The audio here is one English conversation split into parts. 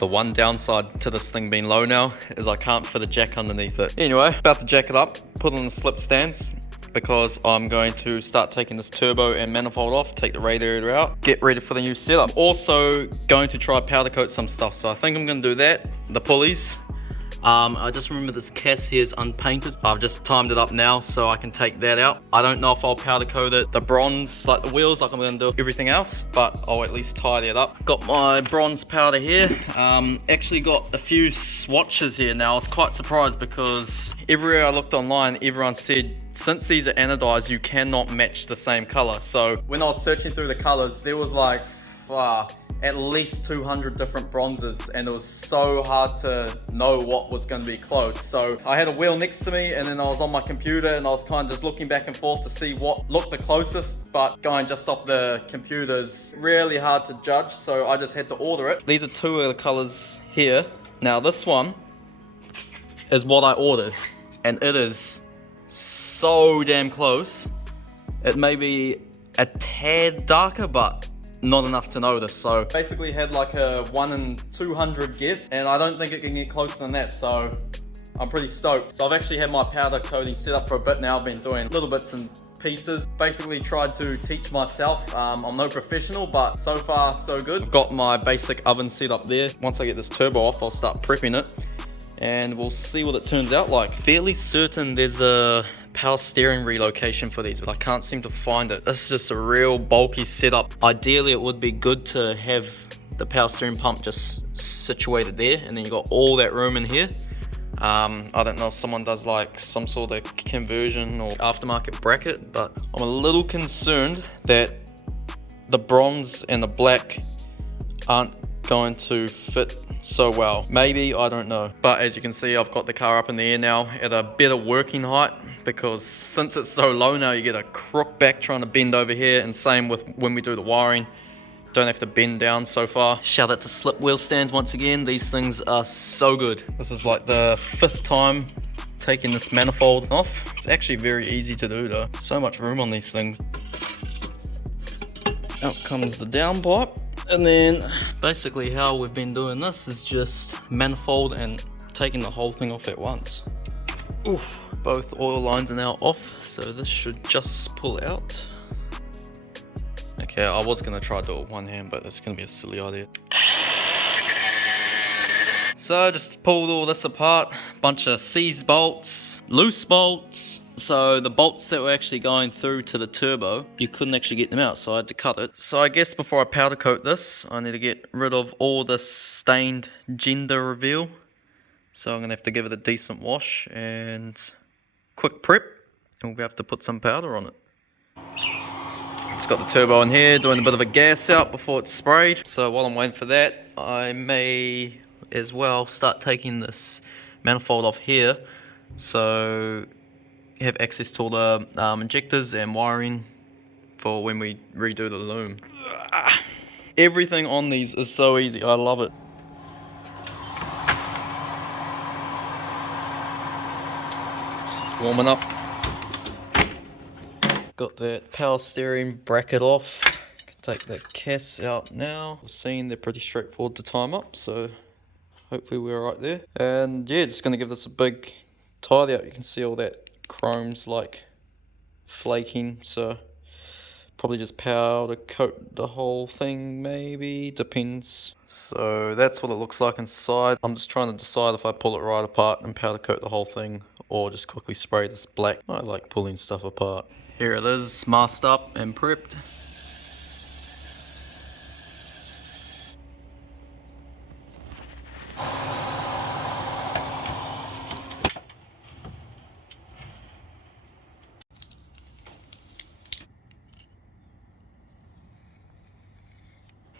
The one downside to this thing being low now is I can't fit a jack underneath it. Anyway, about to jack it up, put on the slip stands, because I'm going to start taking this turbo and manifold off, take the radiator out, get ready for the new setup. Also going to try powder coat some stuff, so I think I'm going to do that. The pulleys. I just remember this cast here is unpainted. I've just timed it up now so I can take that out. I don't know if I'll powder coat it, the bronze, like the wheels, like I'm going to do everything else, but I'll at least tidy it up. Got my bronze powder here. Actually got a few swatches here now. I was quite surprised because everywhere I looked online, everyone said since these are anodized, you cannot match the same color. So when I was searching through the colors, there was like at least 200 different bronzes, and it was so hard to know what was going to be close. So I had a wheel next to me, and then I was on my computer and I was kind of just looking back and forth to see what looked the closest, but going just off the computer is really hard to judge, so I just had to order it. These are two of the colors here. Now this one is what I ordered, and it is so damn close. It may be a tad darker, but not enough to notice. So basically had like a 1 in 200 guess, and I don't think it can get closer than that, so I'm pretty stoked. So I've actually had my powder coating set up for a bit now. I've been doing little bits and pieces, basically tried to teach myself. I'm no professional, but so far so good. I've got my basic oven set up there. Once I get this turbo off, I'll start prepping it and we'll see what it turns out like. Fairly certain there's a power steering relocation for these, but I can't seem to find it. This is just a real bulky setup. Ideally it would be good to have the power steering pump just situated there, and then you got all that room in here. I don't know if someone does like some sort of conversion or aftermarket bracket, but I'm a little concerned that the bronze and the black aren't going to fit so well. Maybe, I don't know. But as you can see, I've got the car up in the air now at a better working height, because since it's so low now, you get a crook back trying to bend over here, and same with when we do the wiring. Don't have to bend down so far. Shout out to slip wheel stands once again. These things are so good. This is like the 5th time taking this manifold off. It's actually very easy to do though. So much room on these things. Out comes the downpipe. And then basically how we've been doing this is just manifold and taking the whole thing off at once. Oof. Both oil lines are now off, so this should just pull out. Okay, I was gonna try to do it with one hand, but it's gonna be a silly idea. So I just pulled all this apart, bunch of seized bolts, loose bolts. So the bolts that were actually going through to the turbo, you couldn't actually get them out, so I had to cut it. So I guess before I powder coat this, I need to get rid of all this stained gender reveal. So I'm gonna have to give it a decent wash and quick prep, and we'll have to put some powder on it. It's got the turbo in here, doing a bit of a gas out before it's sprayed. So while I'm waiting for that, I may as well start taking this manifold off here, so have access to all the injectors and wiring for when we redo the loom. Everything on these is so easy, I love it. Just warming up. Got that power steering bracket off. Take the casts out now. Seeing they're pretty straightforward to time up, so hopefully we're right there. And yeah, just gonna give this a big tidy up. You can see all that chrome's like flaking, so probably just powder coat the whole thing, maybe, depends. So that's what it looks like inside. I'm just trying to decide if I pull it right apart and powder coat the whole thing, or just quickly spray this black. I like pulling stuff apart. Here it is, masked up and prepped.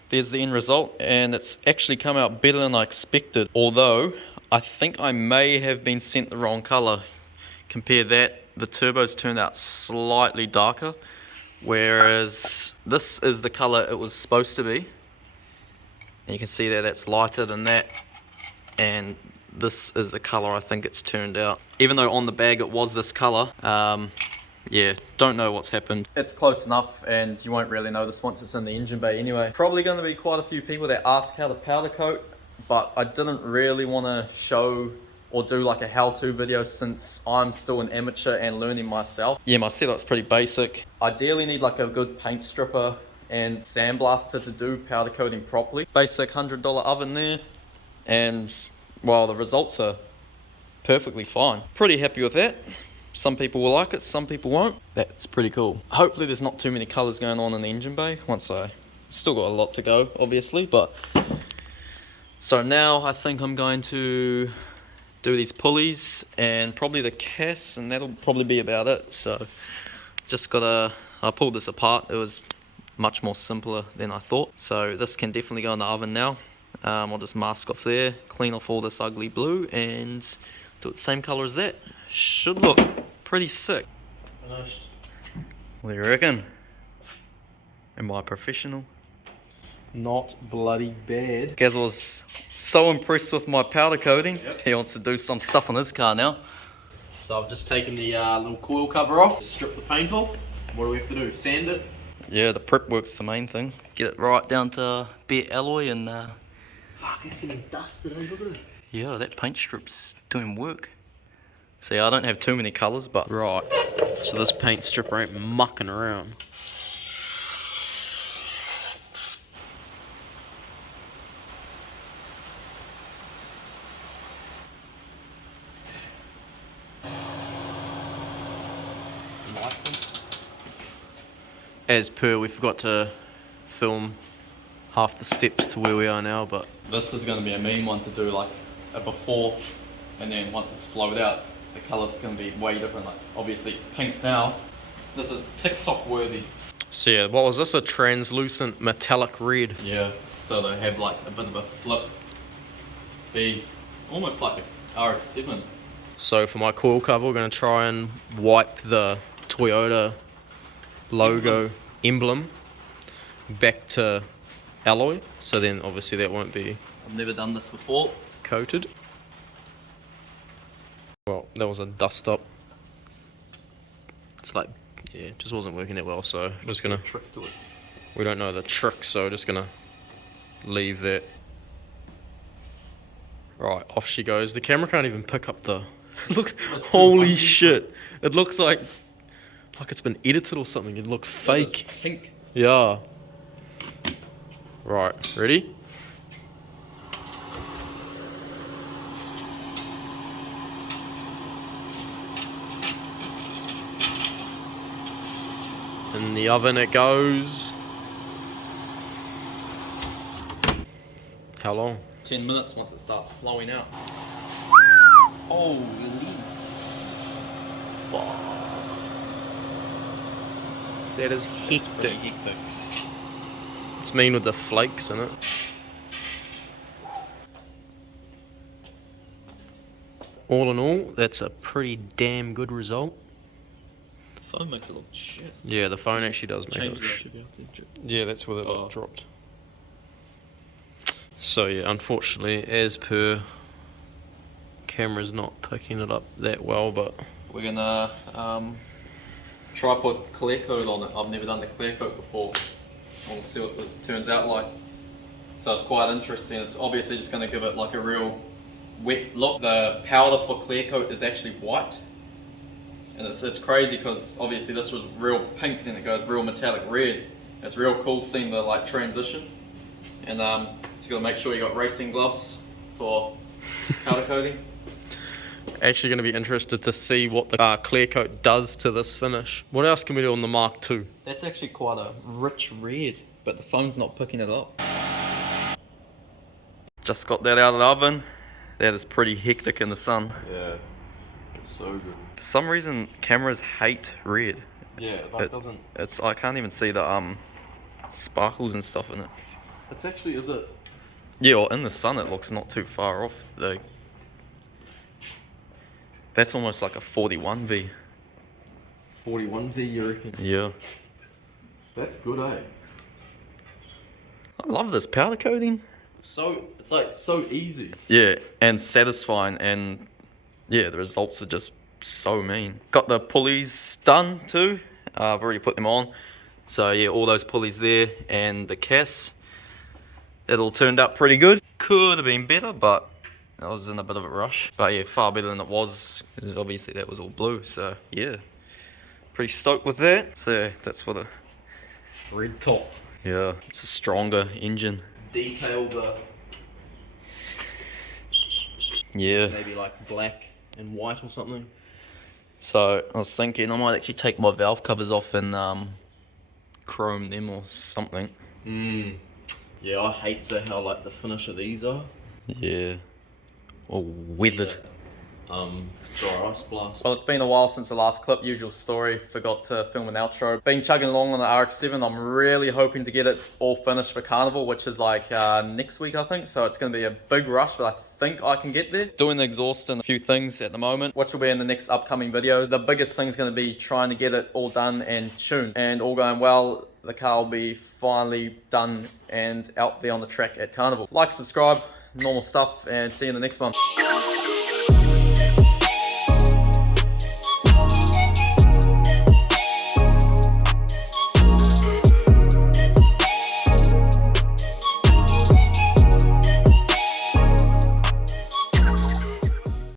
There's the end result, and it's actually come out better than I expected, although I think I may have been sent the wrong color. Compare that, the turbos turned out slightly darker, whereas this is the color it was supposed to be. And you can see that that's lighter than that, and this is the color I think it's turned out. Even though on the bag it was this color, yeah, don't know what's happened. It's close enough, and you won't really notice once it's in the engine bay anyway. Probably going to be quite a few people that ask how to powder coat but I didn't really want to show or do like a how-to video since I'm still an amateur and learning myself. Yeah, my setup's pretty basic. Ideally need like a good paint stripper and sandblaster to do powder coating properly. Basic $100 oven there, and well, the results are perfectly fine. Pretty happy with that. Some people will like it, some people won't. That's pretty cool. Hopefully there's not too many colors going on in the engine bay once I still got a lot to go, obviously, but so now I think I'm going to do these pulleys and probably the CAS, and that'll probably be about it. So just gotta, I pulled this apart. It was much more simpler than I thought. So this can definitely go in the oven now. I'll just mask off there, clean off all this ugly blue, and do it the same color as that. Should look pretty sick. Finished. What do you reckon? Am I professional? Not bloody bad. Gaz was so impressed with my powder coating. Yep. He wants to do some stuff on his car now. So I've just taken the little coil cover off, strip the paint off. What do we have to do? Sand it? Yeah, the prep work's the main thing. Get it right down to bare alloy and fuck, it's even dusted, eh? Look at it. Yeah, that paint strip's doing work. See, I don't have too many colours, but right. So this paint stripper ain't mucking around. As per, we forgot to film half the steps to where we are now, but this is going to be a mean one to do, like a before, and then once it's flowed out, the colour's going to be way different. Like obviously it's pink now. This is TikTok worthy. So yeah, what was this? A translucent metallic red. Yeah, so they have like a bit of a flip, be almost like the RX7. So for my coil cover, we're going to try and wipe the Toyota logo emblem back to alloy, so then obviously that won't be I've never done this before. coated. Well, that was a dust up. It's like, yeah, it just wasn't working that well, so I'm just gonna trick to it. We don't know the trick, so we're just gonna leave that. Right, off she goes. The camera can't even pick up the it looks holy shit. It looks like it's been edited or something. It looks fake. Pink. Yeah. Right, ready? In the oven it goes. How long? 10 minutes once it starts flowing out. Holy fuck. That is It's pretty hectic. It's mean with the flakes in it. All in all, that's a pretty damn good result. The phone makes it look shit. Yeah, the phone actually does make Change it that. look shit. Yeah, that's where the light dropped. So yeah, unfortunately, as per, camera's not picking it up that well, but We're gonna try put clear coat on it. I've never done the clear coat before. We'll see what it turns out like. So it's quite interesting. It's obviously just gonna give it like a real wet look. The powder for clear coat is actually white. And it's crazy because obviously this was real pink, then it goes real metallic red. It's real cool seeing the like transition. And just gotta make sure you got racing gloves for powder coating. actually going to be interested to see what the clear coat does to this finish. What else can we do on the Mark II? That's actually quite a rich red, but the phone's not picking it up. Just got that out of the oven. That is pretty hectic in the sun. Yeah, it's so good. For some reason, cameras hate red. Yeah, It doesn't. I can't even see the sparkles and stuff in it. It's actually, is it? Yeah, well, in the sun it looks not too far off. That's almost like a 41V. 41V, you reckon? Yeah. That's good, eh? I love this powder coating. It's like so easy. Yeah, and satisfying, and yeah, the results are just so mean. Got the pulleys done too. I've already put them on. So yeah, all those pulleys there and the CAS. It all turned out pretty good. Cool. could have been better, but I was in a bit of a rush. But yeah, far better than it was, because obviously that was all blue, so yeah. Pretty stoked with that. So that's what a... Red top. Yeah, it's a stronger engine. Detail, but Yeah. maybe like black and white or something. So I was thinking I might actually take my valve covers off and chrome them or something. Yeah, I hate how like the finish of these are. Yeah. Or weathered. Dry ice blast. Well, it's been a while since the last clip, usual story, forgot to film an outro. Been chugging along on the RX7, I'm really hoping to get it all finished for Carnival, which is like next week I think, so it's going to be a big rush, but I think I can get there. Doing the exhaust and a few things at the moment, which will be in the next upcoming videos. The biggest thing is going to be trying to get it all done and tuned, and all going well, the car will be finally done and out there on the track at Carnival. Like, subscribe, normal stuff, and see you in the next one.